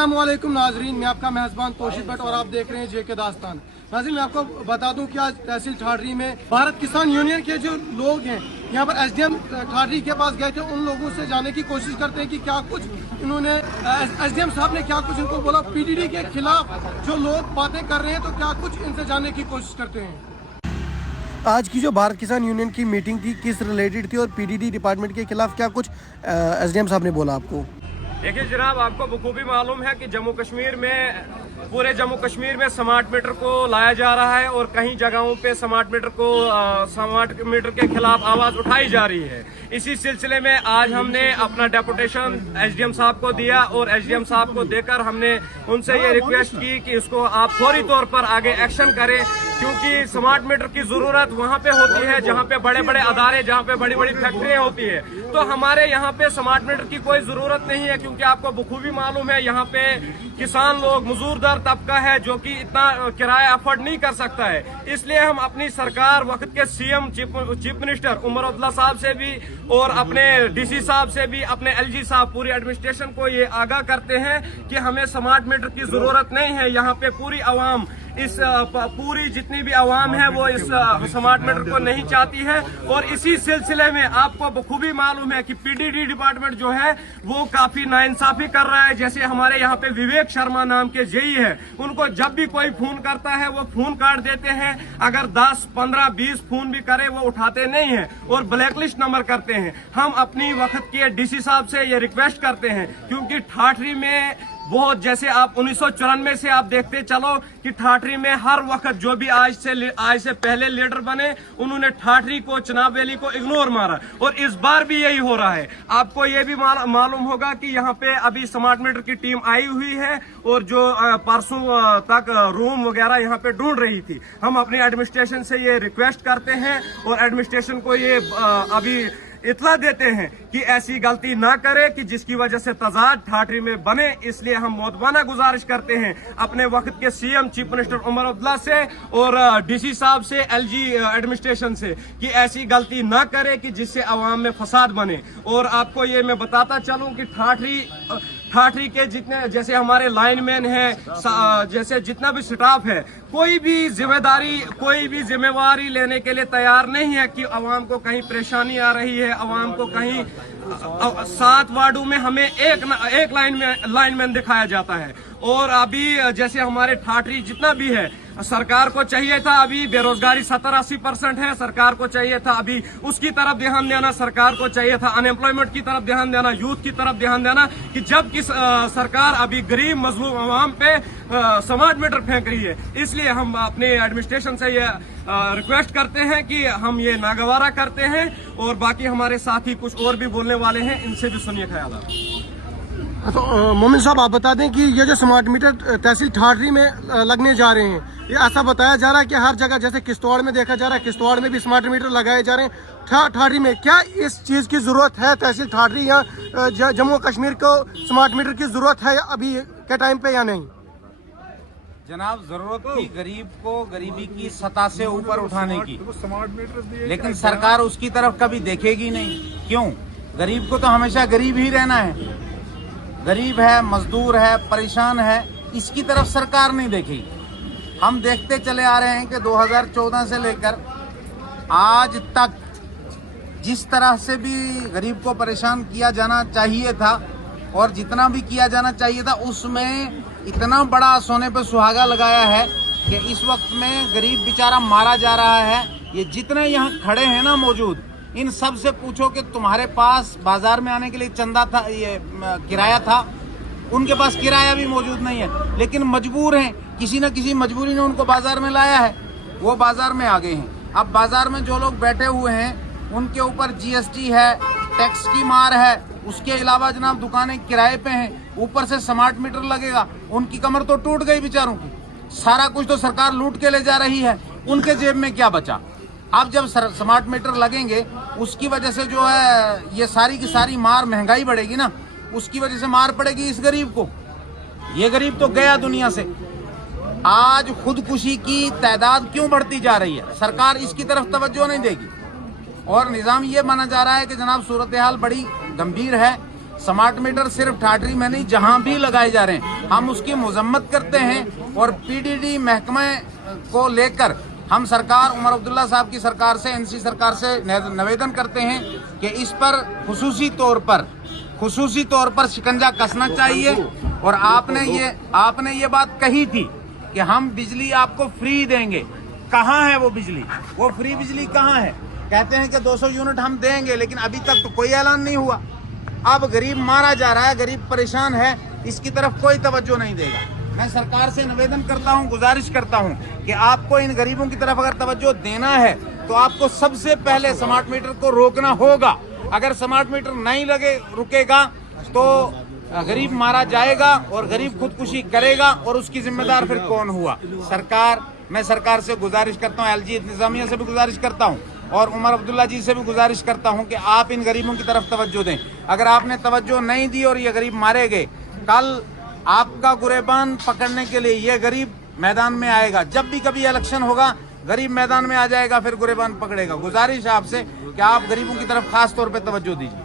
अस्सलामुअलैकुम नाजरीन, मैं आपका मेज़बान तौशीफ भट्ट और आप देख रहे हैं जेके दास्तान। नाज़रीन, मैं आपको बता दूं कि आज तहसील ठाठरी में भारत किसान यूनियन के जो लोग हैं यहाँ पर एसडीएम ठाठरी के पास गए थे। उन लोगों से जाने की कोशिश करते हैं कि क्या कुछ इन्होंने एसडीएम साहब ने क्या कुछ इनको बोला। पीडीडी के खिलाफ जो लोग बातें कर रहे हैं तो क्या कुछ इनसे जानने की कोशिश करते हैं। आज की जो भारत किसान यूनियन की मीटिंग थी किस रिलेटेड थी और पीडीडी डिपार्टमेंट के खिलाफ क्या कुछ एसडीएम साहब ने बोला आपको? देखिए जनाब, आपको बखूबी मालूम है कि जम्मू कश्मीर में पूरे जम्मू कश्मीर में स्मार्ट मीटर को लाया जा रहा है और कई जगहों पे स्मार्ट मीटर के खिलाफ आवाज उठाई जा रही है। इसी सिलसिले में आज हमने अपना डेपुटेशन एसडीएम साहब को दिया और एसडीएम साहब को देकर हमने उनसे ये रिक्वेस्ट की कि इसको आप फौरी तौर पर आगे एक्शन करें, क्योंकि स्मार्ट मीटर की जरूरत वहाँ पे होती है जहाँ पे बड़े बड़े अदारे, जहाँ पे बड़ी बड़ी फैक्ट्रियाँ होती है। तो हमारे यहाँ पे स्मार्ट मीटर की कोई जरूरत नहीं है, क्योंकि आपको बखूबी मालूम है यहाँ पे किसान लोग, मजदूरदार तबका है जो कि इतना किराया अफोर्ड नहीं कर सकता है। इसलिए हम अपनी सरकार, वक्त के CM chief minister Omar Abdullah साहब से भी और अपने डीसी साहब से भी, अपने एलजी साहब, पूरी एडमिनिस्ट्रेशन को ये आगाह करते हैं कि हमें स्मार्ट मीटर की जरूरत नहीं है। यहाँ पे पूरी आवाम, इस पूरी जितनी भी आवाम है वो इस स्मार्ट मीटर को नहीं चाहती है। और इसी सिलसिले में आपको बखूबी मालूम है कि पीडीडी डिपार्टमेंट जो है वो काफी नाइंसाफी कर रहा है। जैसे हमारे यहाँ पे विवेक शर्मा नाम के जेई है, उनको जब भी कोई फोन करता है वो फोन काट देते हैं। अगर 10, 15, 20 फोन भी करे वो उठाते नहीं है और ब्लैकलिस्ट नंबर करते हैं। हम अपनी वक्त के डीसी साहब से ये रिक्वेस्ट करते हैं, क्योंकि ठाठरी में बहुत, जैसे आप 1994 से आप देखते चलो कि ठाठरी में हर वक्त जो भी आज से पहले लीडर बने उन्होंने ठाठरी को, चनाब वैली को इग्नोर मारा और इस बार भी यही हो रहा है। आपको ये भी मालूम होगा कि यहाँ पे अभी स्मार्ट मीटर की टीम आई हुई है और जो परसों तक रूम वगैरह यहाँ पे ढूंढ रही थी। हम अपनी एडमिनिस्ट्रेशन से ये रिक्वेस्ट करते हैं और एडमिनिस्ट्रेशन को ये अभी इतला देते हैं कि ऐसी गलती ना करे कि जिसकी वजह से तजाद ठाठरी में बने। इसलिए हम मोदबाना गुजारिश करते हैं अपने वक्त के CM chief minister Omar Abdullah से और डीसी साहब से, एलजी एडमिनिस्ट्रेशन से, कि ऐसी गलती ना करे कि जिससे अवाम में फसाद बने। और आपको ये मैं बताता चलूं कि ठाठरी के जितने, जैसे हमारे लाइनमैन हैं, जैसे जितना भी स्टाफ है, कोई भी जिम्मेवारी लेने के लिए तैयार नहीं है कि अवाम को कहीं परेशानी आ रही है, अवाम को कहीं 7 वार्डों में हमें एक लाइनमैन दिखाया जाता है। और अभी जैसे हमारे ठाठरी जितना भी है, सरकार को चाहिए था, अभी बेरोजगारी 70-80% है, सरकार को चाहिए था अभी उसकी तरफ ध्यान देना, सरकार को चाहिए था अनएम्प्लॉयमेंट की तरफ ध्यान देना, यूथ की तरफ ध्यान देना, कि जबकि सरकार अभी गरीब मजलूम अवाम पे स्मार्ट मीटर फेंक रही है। इसलिए हम अपने एडमिनिस्ट्रेशन से ये रिक्वेस्ट करते हैं कि हम ये नागवारा करते हैं। और बाकी हमारे साथी कुछ और भी बोलने वाले हैं, इनसे भी सुनिए ख्याल। तो मोमिन साहब, आप बता दें कि ये जो स्मार्ट मीटर तहसील ठाठरी में लगने जा रहे हैं, ये ऐसा बताया जा रहा है कि हर जगह, जैसे किश्तवाड़ में देखा जा रहा है, किश्तवाड़ में भी स्मार्ट मीटर लगाए जा रहे हैं। ठाठरी में क्या इस चीज़ की ज़रूरत है? तहसील ठाठरी या जम्मू कश्मीर को स्मार्ट मीटर की ज़रूरत है अभी के टाइम पे या नहीं? जनाब, जरूरत थी गरीब को गरीबी की सतह से ऊपर उठाने की, लेकिन सरकार उसकी तरफ कभी देखेगी नहीं। क्यों? गरीब को तो हमेशा गरीब ही रहना है। गरीब है, मजदूर है, परेशान है, इसकी तरफ सरकार नहीं देखेगी। हम देखते चले आ रहे हैं कि 2014 से लेकर आज तक जिस तरह से भी गरीब को परेशान किया जाना चाहिए था और जितना भी किया जाना चाहिए था, उसमें इतना बड़ा सोने पे सुहागा लगाया है कि इस वक्त में गरीब बेचारा मारा जा रहा है। ये जितने यहाँ खड़े हैं ना मौजूद, इन सब से पूछो कि तुम्हारे पास बाजार में आने के लिए चंदा था, ये किराया था, उनके पास किराया भी मौजूद नहीं है, लेकिन मजबूर हैं, किसी न किसी मजबूरी ने उनको बाजार में लाया है, वो बाजार में आ गए हैं। अब बाजार में जो लोग बैठे हुए हैं उनके ऊपर जीएसटी है, टैक्स की मार है, उसके अलावा जनाब दुकानें किराए पे हैं, ऊपर से स्मार्ट मीटर लगेगा, उनकी कमर तो टूट गई बेचारों की। सारा कुछ तो सरकार लूट के ले जा रही है, उनके जेब में क्या बचा? अब जब स्मार्ट मीटर लगेंगे उसकी वजह से जो है ये सारी की सारी मार, महंगाई बढ़ेगी ना, उसकी वजह से मार पड़ेगी इस गरीब को। ये गरीब तो गया दुनिया से। आज खुदकुशी की तादाद क्यों बढ़ती जा रही है? सरकार इसकी तरफ तवज्जो नहीं देगी और निज़ाम ये माना जा रहा है कि जनाब सूरत हाल बड़ी गंभीर है, स्मार्ट मीटर सिर्फ ठाठरी में नहीं, जहां भी लगाए जा रहे हैं हम उसकी मजम्मत करते हैं और पीडीडी महकमे को लेकर हम सरकार, उमर अब्दुल्ला साहब की सरकार से, एनसी सरकार से निवेदन करते हैं कि इस पर खुसूसी तौर पर शिकंजा कसना चाहिए। और आपने ये बात कही थी कि हम बिजली आपको फ्री देंगे। कहाँ है वो बिजली? वो फ्री बिजली कहाँ है? कहते हैं कि 200 यूनिट हम देंगे, लेकिन अभी तक तो कोई ऐलान नहीं हुआ। अब गरीब मारा जा रहा है, गरीब परेशान है, इसकी तरफ कोई तवज्जो नहीं देगा। मैं सरकार से निवेदन करता हूं, गुजारिश करता हूं कि आपको इन गरीबों की तरफ अगर तवज्जो देना है तो आपको सबसे पहले स्मार्ट मीटर को रोकना होगा। अगर स्मार्ट मीटर नहीं रुकेगा तो गरीब मारा जाएगा और गरीब खुदकुशी करेगा, और उसकी जिम्मेदार फिर कौन हुआ? मैं सरकार से गुजारिश करता हूँ, एलजी इंतजामिया से भी गुजारिश करता हूँ और उमर अब्दुल्ला जी से भी गुजारिश करता हूँ कि आप इन गरीबों की तरफ तवज्जो दें। अगर आपने तवज्जो नहीं दी और ये गरीब मारे गए, कल आपका गुरेबान पकड़ने के लिए ये गरीब मैदान में आएगा। जब भी कभी इलेक्शन होगा, गरीब मैदान में आ जाएगा, फिर गुरेबान पकड़ेगा। गुजारिश है आपसे कि आप गरीबों की तरफ खास तौर पे तवज्जो दीजिए।